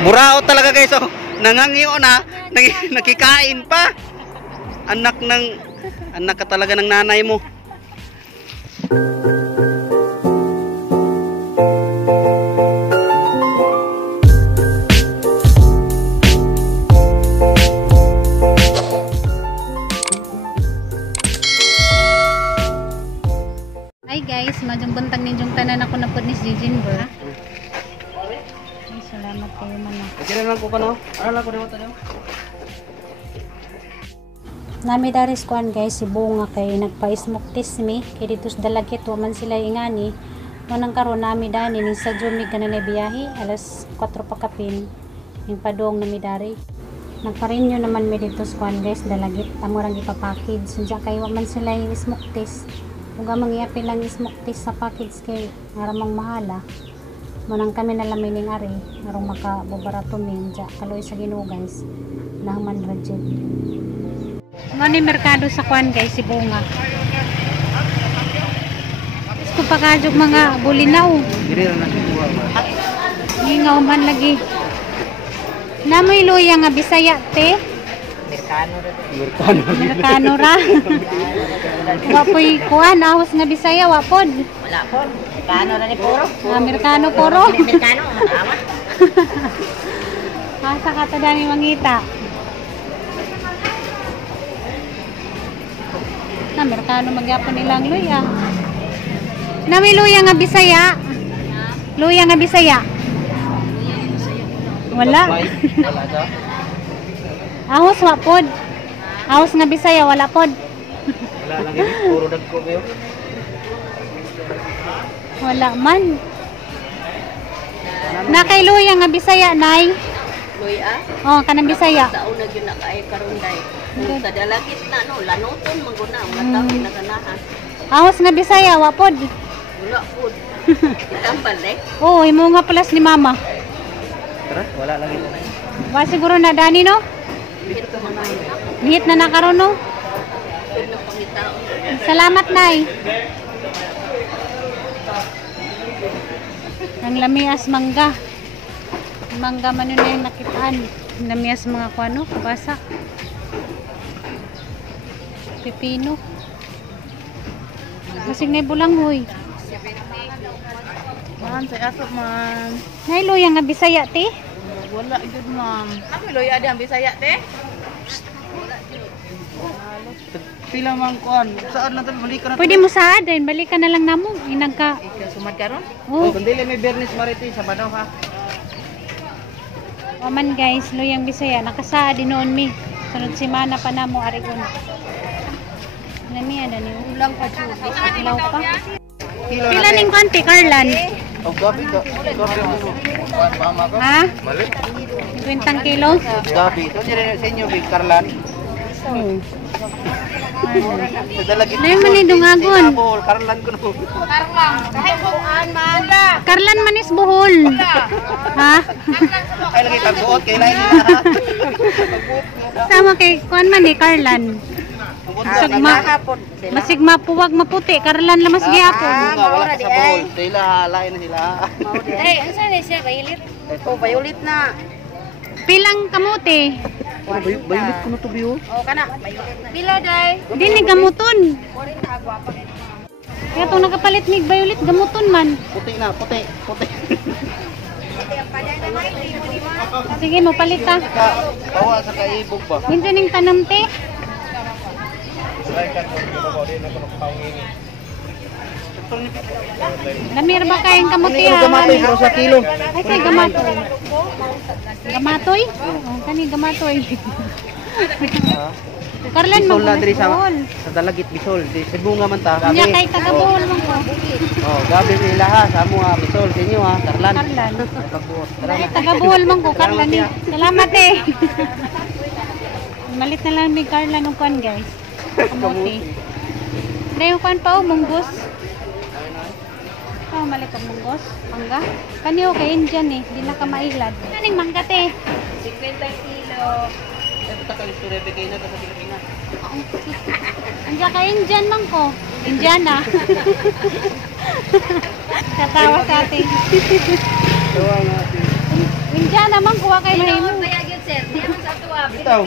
Burao talaga guys. Oh, nangangiyo na, nakikain pa. Anak ka talaga ng nanay mo. Hi guys, majong buntag ninyong tanan ako na po ni Jijin ba? Ay, salamat kayo man. Kaya lang ko pa no. Ano lang ko dito daw. Nami daris kuan guys, si Bunga kay nagpa-smoke test mi kay dito sa Dalagit wa man sila ingani. Manang karon nami dani ning sa Jumi kanang biyahe alas 4 pa kapin. Ning padong nami dari. Nagparinyo naman mi dito sa kuan guys, Dalagit. Amo rang ipa-package. Sunja kay wa man sila smoke test. Huwag mangyapin lang smoke test sa package kay aramang mahala. Manang kami na lamining ari arong makababarato min dya kaloy sa Ginoo guys. Lahaman rajid. Mani merkado sa kuan guys si Bunga. Isko pa kajog mga bulinaw. Diri ra na kuha ba. Ingaw man lagi. Namoy luya nga Bisaya te. Merkano ra. Wapoy kuan ahos nga Bisaya wapod. Wala po. Merkano na ni puro. Merkano puro. Merkano tama. Asa ka ta dani mangita. Na merkano magyapon nilang luya. Nami luya nga Bisaya. Luya nga Bisaya. Wala. Wala daw. Ahos wapod. Ahos nga Bisaya wala pod. Wala lang ini puro dagko kayo. Wala man. Nakay luya nga Bisaya nay. Luya. Oh, kanang Bisaya. Daon na gyud na kay karon day. Sa Dalagit na no, lanuton maguna mga tawo pinaganahan. Ahos nga Bisaya wapod. Wala pud. Itambal day. Oh, imo nga plus ni mama. Tara, wala lang ito. Wa siguro na dani no? Ito man. Bihit na nakaroon no? Ito pangitao. Salamat nay. Ang lamias mangga. Mangga man yun na yung nakitaan. Lamias mga kuano, kabasa. Pipino. Masig na bulang hoy. Man sa aso man. Nay luya nga Bisaya ti. Wala gyud ma'am. Ako luya di ang Bisaya te. Pila man kuan. Saan na to balik na. Pwede mo saad din, balikan na lang namo. Inag ka. Ikaw sumad karon? Oh, Kung dili may Bernis Mariti sa Badaw ha. waman guys, luyang Bisaya nakasaad din noon mi. Sunod semana pa namo arigon. Nami ana ni ulang pa jud. Ilaw pa. Pila ning konti Carlan? Oh, gabi ka. Gabi mo. Kuan mama ko. Ha? Mali. 50 kilo? Gabi. To dire sa inyo big Carlan. Oo. Sa Dalagit. Layo man ni dungagon. Carlan ko na po. Carlan manis buhol. Ha? Ay lagi tagbuot kay lain nila. Sama kay kuan man ni Carlan. Masig mapuwag maputi, Carlan lamas gihapon. Wala sa bowl. Sila lain na sila. Eh, unsa ni siya violet? Oh, violet na. Pilang kamote? Bayulit ko na to biyo. Oh, kana violet na. Pila day? Dili gamuton. Kaya itong nakapalit ni Violet, gamuton man. Puti na, puti. Puti. Sige mo, palit ta. Bawa sa kaibog ba? Minsan yung tanam te. Lamir ba kayong kamuti ha? Gamatoy pero sa kilo. Ay, say gamatoy. Gamatoy? Oh, kani gamatoy. Carlan Bisol na mo diri sa Bohol. Dalagit Bisol. Di sa bunga man ta. Nya kay taga Bohol man ko. Oh, gabi nila ha sa amo ha Bisol sa inyo ha, Carlan. Carlan. Pagbuot. Tara Ay, na. taga Bohol man ko, Carlan eh. Salamat eh. Malit na lang may Carlan ng kwan guys. Kamuti. Dahil yung kwan pa o, munggos. Oh, malit ang munggos. Mangga. Kaniyo kay Indian eh, di na ka mailad. Kaning mangga te. 50 kilo. Ito ta kali istorya bigay na ta sa Pilipinas. Anja ka Indian man ko. Indiana. Katawa sa atin. Tawa nga atin. India naman kuha kay mahimo. Kaya yun, sir. Di naman sa tuwa. Bitaw.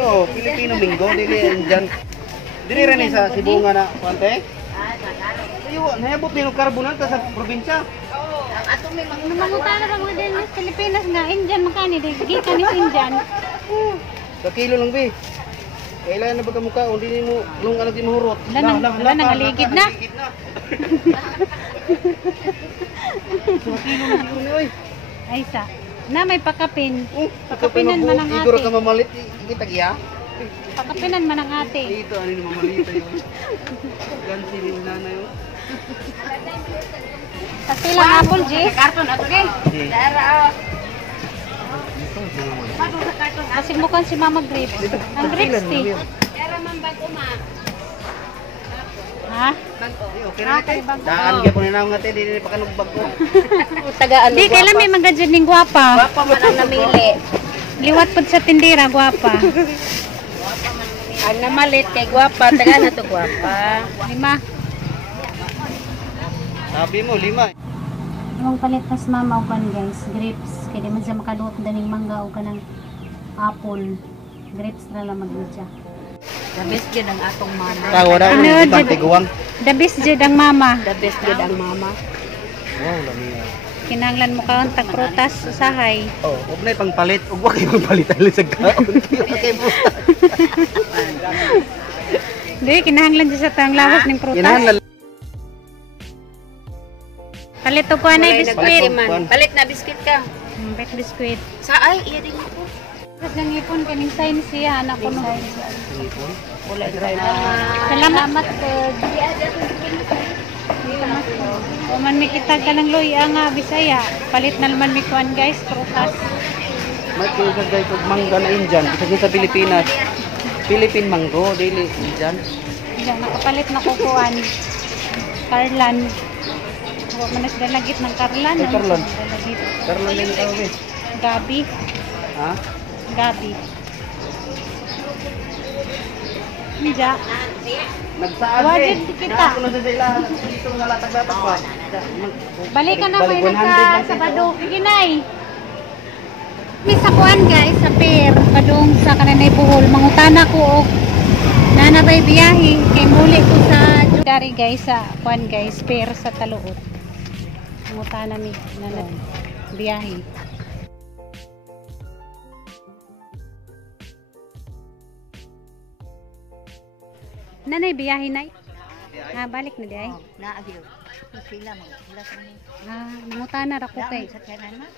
Oh, Filipino Mingo dili Indian. Dili ra ni sa Cebu nga na kuante. Ayo, nahibot ni karbonata sa probinsya. Ang ato may mga Mangutana ra mo din sa Pilipinas nga Indian makani di gikan ni Indian. Sa kilo lang bi. Kailan na ba ka mukha hindi mo nung ano di mahurot. Wala nang aligid na. Sa kilo na siguro ni oy. Ay sa. Na may pakapin. Pakapinan man ang Igor ate. ka mamalit kita giya. Pakapinan man ang ate. Ito ano ni mamalita yun. Gansi ni nanay yun. Kasi lang apple G. karton ato din. Dara. Kasi mukhang si Mama Grapes. Ang grapes tea. Dara man bago ma. Ha? Okay na kay. Daan gyud ko na nga te dili pa kanugbag ko. Taga Di kailan may mga dyan ning gwapa. Papa man ang namili. Liwat pod sa tindera gwapa. Ang namalit kay gwapa, taga na to gwapa. 5. Sabi mo 5. Among palit tas mama o kan guys, grapes. Kaya di man siya makaluot daning mangga o kanang apple. Grapes na lang mag-siya. The best gid ang atong mama. Tawo ra Ano, ni Jud? tiguang. The best jud ang mama. The best gid ang mama. Wow, lami. Kinanglan mo kaon tag prutas usahay. Oh, ug nay pangpalit, ug wa kay pangpalit ali sa kaon. Kay busta. Di kinahanglan jud sa tang lawas ning prutas. Kinahanglan Palit og kuan ay biskwit. Palit na biscuit ka. Bet biskwit. Sa ay iya din ako. Tapos ang ipon kaning sign siya anak ko no. Wala drive. Salamat po. O man mi kita ka ng luya nga Bisaya. Palit na naman mi kuan guys, prutas. may kaya guys ug mangga na Indian kasi sa Pilipinas. Philippine mango dili Indian. Diyan nakapalit na ko kuan. Karlan. Wa man na lagit ng karlan. Ay, karlan. Dalagit. Karon lang tawo be. Gabi. Ha? Gabi. Mija. Nagsaad Wajid kita. Ako na sa ila dito nga latag-latag pa. Balikan na Balik kayo 100 lang sa dito. Sabado. Ginay. May sakuan guys sa pier. Kadung sa kananay buhol. Mangutana ko o nanabay biyahe. Kay muli ko sa dari guys sa kuan guys. Pier sa Taluot. Mangutana mi nanabay biyahe. Nanay biyahe nay. Ah, balik na di ay. Naagyo. Sila mo. Sila sa ni. Ah, nangutana ra ko kay. Sa kanan ma.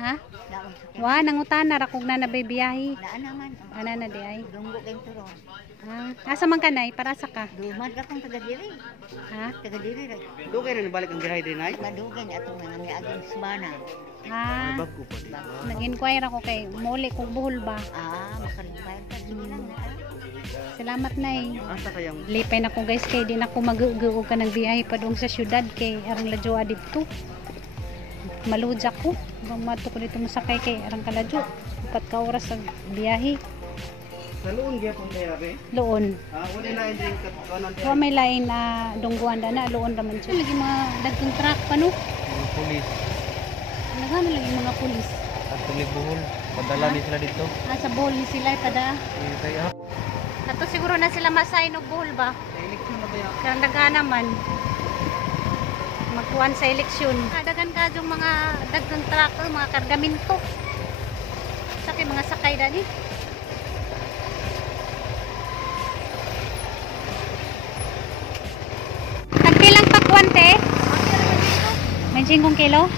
Ha? Daon sa kanan. Wa nangutana ra kog nanabay biyahe. Daan naman. Ana na di ay. Dunggo kay turon. Asa man kanay para sa ka? Duman ka kung taga diri. Ha? Taga diri ra. Dugay na balik ang biyahe din ay. Madugay ni atong mga niaging semana. Bag ko pa din. Nag-inquire ako kay muli kog buhol ba. Makalimpay ka sige lang na. Salamat nay. Asa kayang Lipay na ko guys kay di na ko mag-uog ka ng biyahe pa dong sa syudad kay arang ladyo dito. Maludyak ko. Gumato ko dito musakay kay arang kaladyo. 4 ka oras sa biyahe. Saloon gyapon kaya be. Loon. Wala na ending kanon Wa may lain na dungguan na loon raman siya. Lagi mga dagkong truck pa no. pulis Nagana lagi mga pulis. at buhol. Padala ni sila dito. Sa bowl ni sila pada. Kaya Ato siguro na sila masay no bowl ba? election na ba yan? Kaya daga naman magkuhan sa eleksyon. Dagan ka yung mga dagkong truck, mga kargamento. Sa mga sakay dali. Tagpilang pakwan te? May 5 kilo?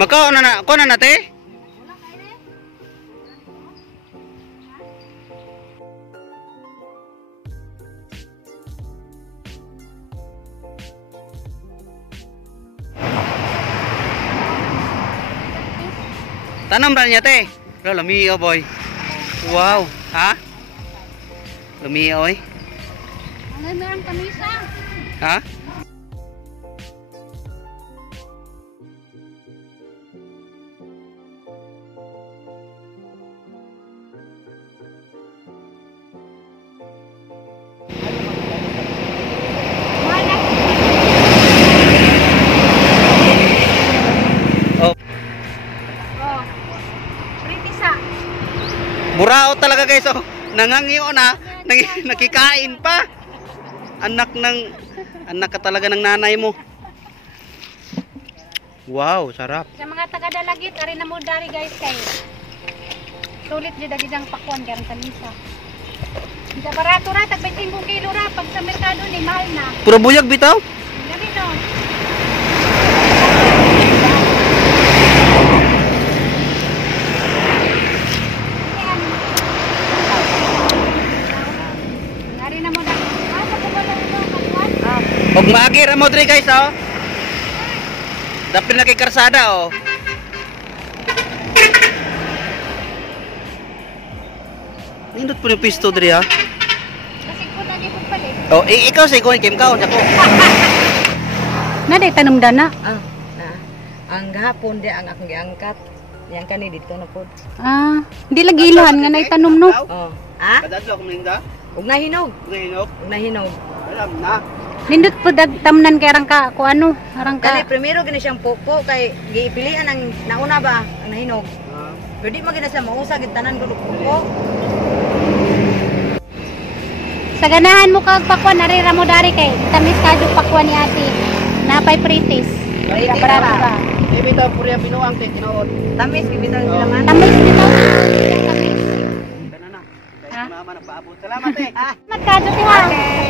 Makaw na ko na nate? Tanam ra niya te. Lo lami boy. Wow, ha? Lami oy. Ang merang kamisa. Ha? guys, oh. Nangangyo na. Nakikain pa. Anak ka talaga ng nanay mo. Wow, sarap. Sa mga taga-dalagit, ari na mo dari guys kay. Sulit jud dagidang pakwan garon kanisa. Bisa barato ra tag 25 kilo ra pag sa merkado ni mahal na. Puro buyag bitaw. Dali no. Ari na mo dari. Sa pagwala ito kalwan. Og maagi ra mo diri guys, oh. Dapit na kay karsada, oh. Nindot po yung pisto diri, ha. Kasi ko lagi ko palit. Oh, ikaw sa ikaw kim kaon ako. Na day tanom dana. Ang gahapon di ang akong giangkat. Yang kani dito na pod. Hindi lagi ilahan nga naitanom no. Oh. Ha? Kadadlo ako minda. Ug nahinog. Ngayon, Ug nahinog. alam na. Nindot po tamnan kay arang ka ko ano, arang Kani ka. primero gani siyang pupo kay giipilian ang nauna ba ang nahinog. Pero di magina sa mausa gid tanan gulo pupo. Sa ganahan mo kag pakwan ari ra mo dari kay tamis kadyo pakwan ni ate. Napay pritis. Pritis Sa barato ba? ba? Ibitaw purya binuang te kinoon. Tamis gibitan sila man. Tamis dito. Tamis. Kana na. Ha? Dahil mama nagpaabot. Salamat eh. Magkado ti ha.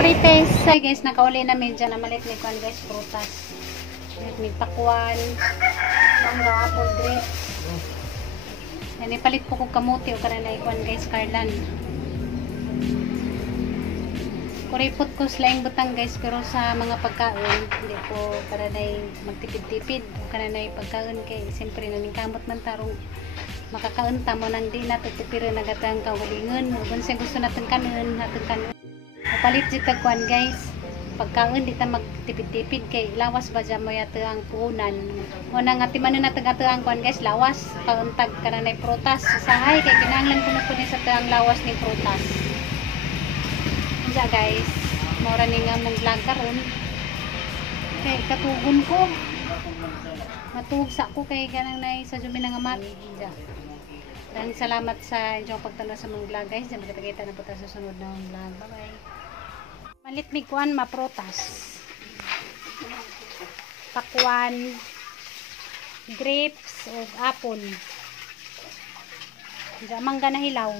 Pritis. Ay guys, nakauli na medyo na malit ni kwan guys prutas. May pakwan. Mangga, apple grapes. Yan ipalit po kong kamuti o kanana ikwan guys Carlan. Kuripot ko slang butang guys pero sa mga pagkaon hindi ko kananay magtipid-tipid o kananay pagkaon kay siyempre naningkamot man tarong makakaon ta mo nang di nato tipira nagatang kawalingon kung sa gusto natin kanon papalit jud kag kwan guys pagkaon di ta magtipid-tipid kay lawas ba dyan mo yata ang puhunan o nang atimanon natin ato ang kwan guys lawas pauntag kananay prutas sahay kay kinahanglan ko na po sa ang lawas ni prutas. Diya guys, mora ni nga mong vlog karon. Kay katugon ko. Matugsa ko kay ganang nay sa jumi nga mat. Diya. Dan salamat sa inyong pagtanaw sa mong vlog guys. Diyan kita na po tayo sa sunod na vlog. Bye bye. Malit mi kuan maprotas. Pakwan, grapes o apple. Diya mangga na hilaw.